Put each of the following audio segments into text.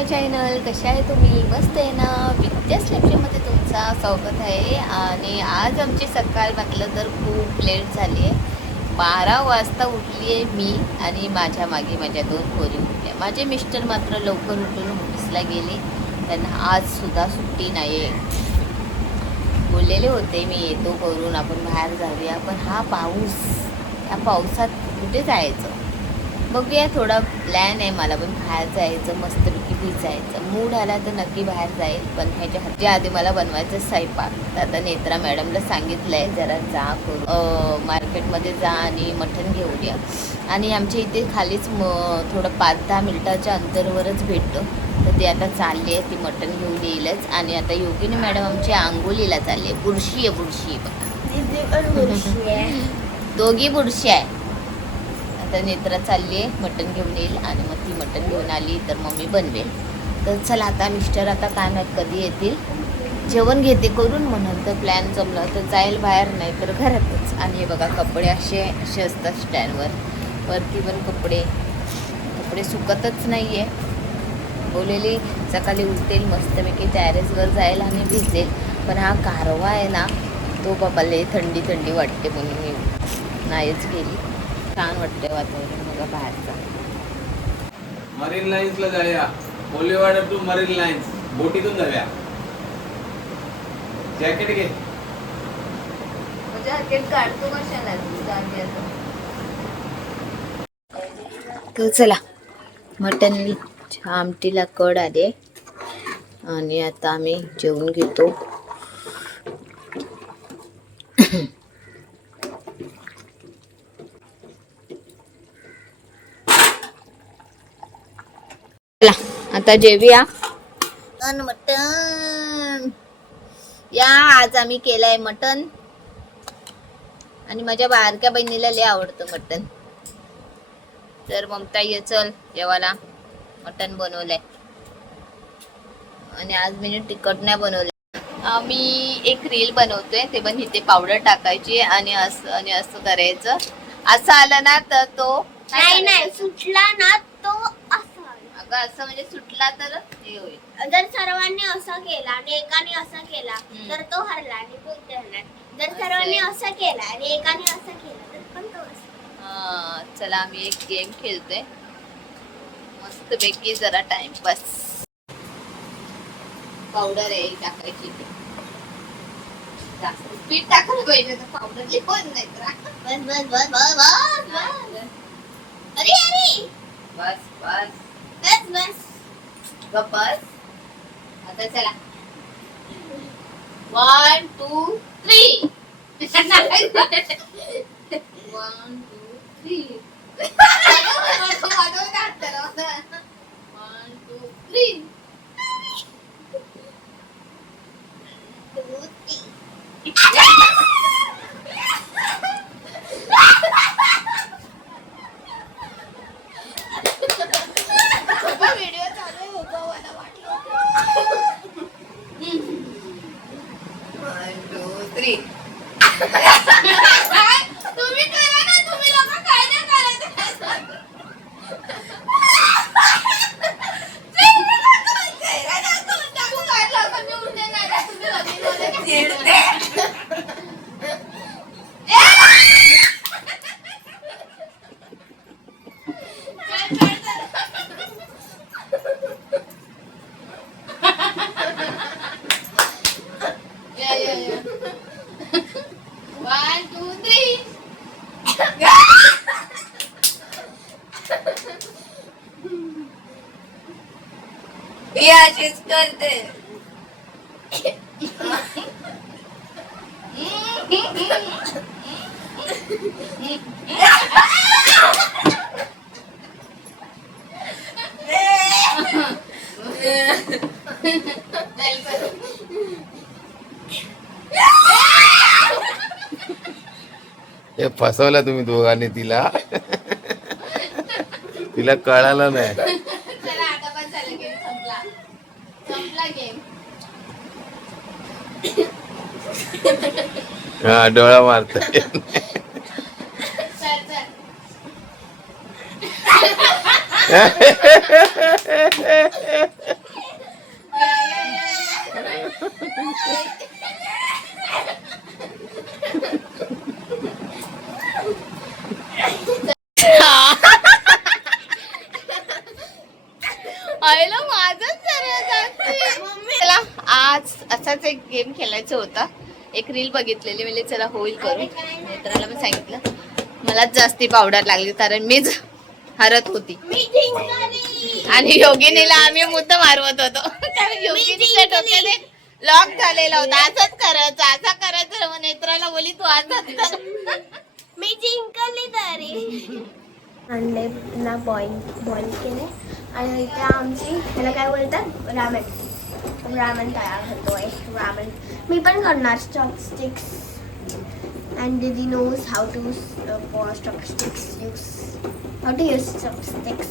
माय channel. कशा आहे तुम्ही? मस्त आहे ना? विद्यास लक्ष्मीमध्ये तुमचं स्वागत आहे. आणि आज आमची सकाळ म्हटलं तर खूप लेट झाली आहे. 12 वाजता उठली आहे मी आणि माझ्या मागे माझ्या 2 पोरी उठल्या. माझे मिस्टर मात्र लवकर उठून ऑफिसला गेले. त्यांना आजसुद्धा सुट्टी नाही आहे. बोललेले होते मी येतो करून आपण बाहेर जाऊया, पण हा पाऊस, या पावसात कुठे जायचं? बघूया, थोडा प्लॅन आहे मला पण बाहेर जायचं, मस्तपैकी भिजायचं. मूड आला तर नक्की बाहेर जाईल, पण ह्याच्या आधी मला बनवायचं स्वयंपाक. तर आता नेत्रा मॅडमला सांगितलं आहे जरा जा करू मार्केटमध्ये जा आणि मटण घेऊन या. आणि आमच्या इथे खालीच थोडं 5-10 मिनटाच्या अंतरावरच भेटतं. तर ते आता चालली आहे, ती मटण घेऊन येईलच. आणि आता योगिनी मॅडम आमची आंघोलीला चालली आहे. बुरशी आहे, बुरशी बघा, दोघी बुरशी आहे. आता नेत्रा चालली आहे, मटण घेऊन येईल आणि मग ती मटण घेऊन आली तर मम्मी बनवेल. तर चला आता मिस्टर आता काय माहीत कधी येतील, जेवण घेते करून, म्हणून तर प्लॅन जमलं तर जाईल बाहेर, नाही तर घरातच. आणि हे बघा कपडे असे असतात स्टँडवर, वरती पण कपडे सुकतच नाही आहे. बोललेली सकाळी उठेल मस्तपैकी टॅरेसवर जाईल आणि भिजेल, पण हा कारवा आहे ना तो बाबाले थंडी थंडी वाटते म्हणून मी नाहीच गेली. छान वाटते वातावरण बघा बाहेरचा. मरीन लाईन्सला जाऊया, कोलीवाडा टू मरीन लाईन्स बोटीतून जाऊया. जॅकेट घे. जॅकेट काढतो कशाला? तर चला, मटण आमटीला कड आले आणि आता आम्ही जेवून घेतो. चला आता जेवूया. मटण या, आज आम्ही केलंय मटण आणि माझ्या बारक्या बहिणीला लय आवडतं मटण. तर ममता ये चल जेवायला. मटण बनवलंय आणि आज मी तिखट नाही बनवलंय. आम्ही एक रील बनवतोय, ते पण इथे पावडर टाकायची आणि असं करायचं. असं आलं ना तर तो नाही सुटला ना तो असा. अगं असं म्हणजे सुटला तर हे होईल. जर सर्वांनी असं केला आणि एकाने असं केला तर तो हरला आणि कोणते हरणार. जर सर्वांनी असं केला आणि एकाने असं केलं तर पण तो असं. चला आम्ही एक गेम खेळतोय मस्त पैकी, जरा टाइमपास. पावडर आहे टाकायची, जास्त पीठ टाकायला पाहिजे तर पावडर लिपण नाही तर बस बस बस बस बस बस. अरे बस बस बस बस बस. आता चला 1 2 3. 1 2 3. 1 2 3. व्हिडिओ चालू आहे होता, मला वाटलं 1 2 3. तुम्ही करा ना, तुम्ही लोक काय नाही करायचं. अशीच करते. हे फसवलं तुम्ही दोघांनी तिला. तिला कळालं नाही. चला आता पण झालं, गेम संपला गेम. हा डोळा मारतोय. चल आईला माझंच चला आज असाच एक गेम खेळायचा होता. एक रील बघितलेली म्हणजे चला होईल करून. मित्राला मी सांगितलं मला जास्ती पावडर लागली कारण मीच हरत होती मी जिंकली. आणि योगिनीला आम्ही मुद्दा मारवत होतो कारण योगिनीच्या डोक्याने लॉक झालेला होता. असंच करायचं असं करायचं. मग नेत्राला बोली तू असंच कर. मी जिंकली तरी. अंडे ना बॉईल केले आणि इथे आमची ह्याला काय बोलतात रामेन तयार होतोय. रामेन मी पण करणार. चॉपस्टिक्स अँड दीदी knows how to chopsticks use how to use chopsticks.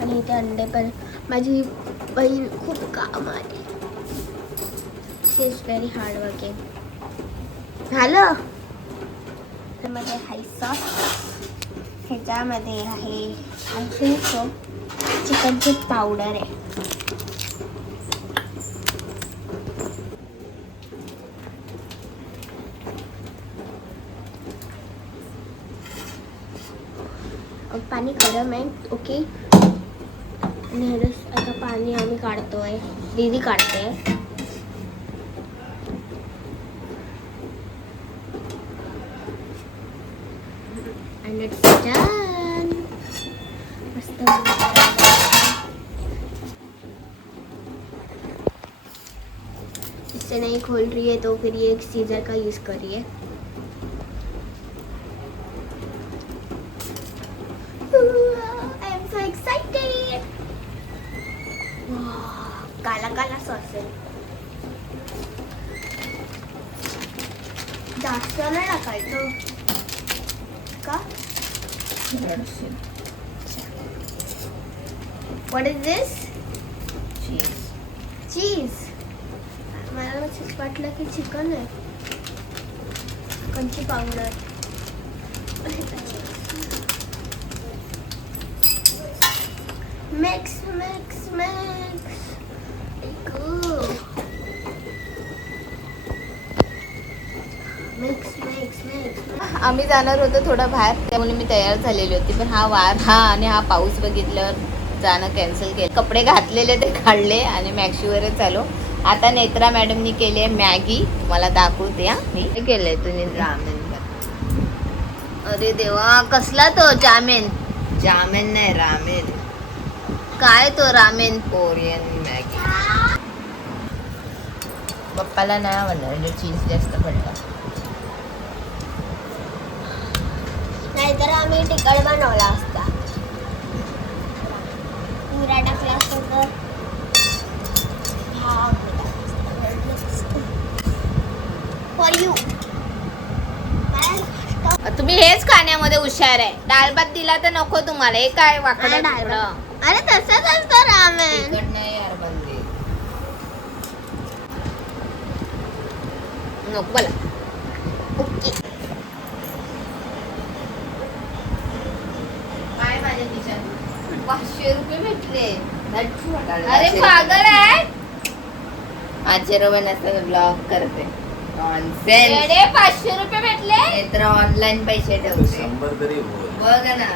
आणि इथे अंडे पण माझी बहीण खूप काम आली. She is very hard working. झालं त्यामध्ये हाय सॉस. ह्याच्यामध्ये आहे आय थिंक सो चिकनची पावडर आहे. पाणी गरम आहे. ओके आणि आता पाणी आम्ही काढतोय. दीदी काढते. And it's done. मस्त. इससे नहीं खोल रही है तो फिर ये एक सीजर का यूज करिए. I am so excited. काला काला सॉस आहे. जास्त नाही टाकायचं का? What is this? Cheese. मला वाटलं की चिकन आहे. चिकनची पावडर. Mix. आम्ही जाणार होतो थोडं बाहेर त्यामुळे मी तयार झालेली होती. पण हा वार आणि हा पाऊस बघितल्यावर जाणं कॅन्सल केलं. कपडे घातलेले ते काढले आणि मॅक्सीवरच आलो. आता नेत्रा मॅडमनी केली आहे मॅगी. मला दाखवते. हा मी केलंय तुम्ही रामेन. अरे देवा कसला तो जामेन नाही रामेन. काय तो रामेन? Korean Maggi. पप्पाला नाही आवडणार म्हणजे चीज जास्त पडला. नाहीतर आम्ही तिखट बनवला असता. पुरा टाकला असता तर फॉर यू. तुम्ही हेच खाण्यामध्ये हुशार आहे. डाळ भात दिला तर नको तुम्हाला. हे काय वाकडं डाळ तिकडं. भात. अरे तसंच असतं रामेन. तिखट नाही यार बंदी. नको बोला. ओके. काय माझ्या खिशात 500 रुपये भेटले. अरे पागल आहे. 500 रुपये नसतात ब्लॉक करते. 500 रुपये भेटले तर ऑनलाईन पैसे ठेवते. 100 तरी बोल. बघ ना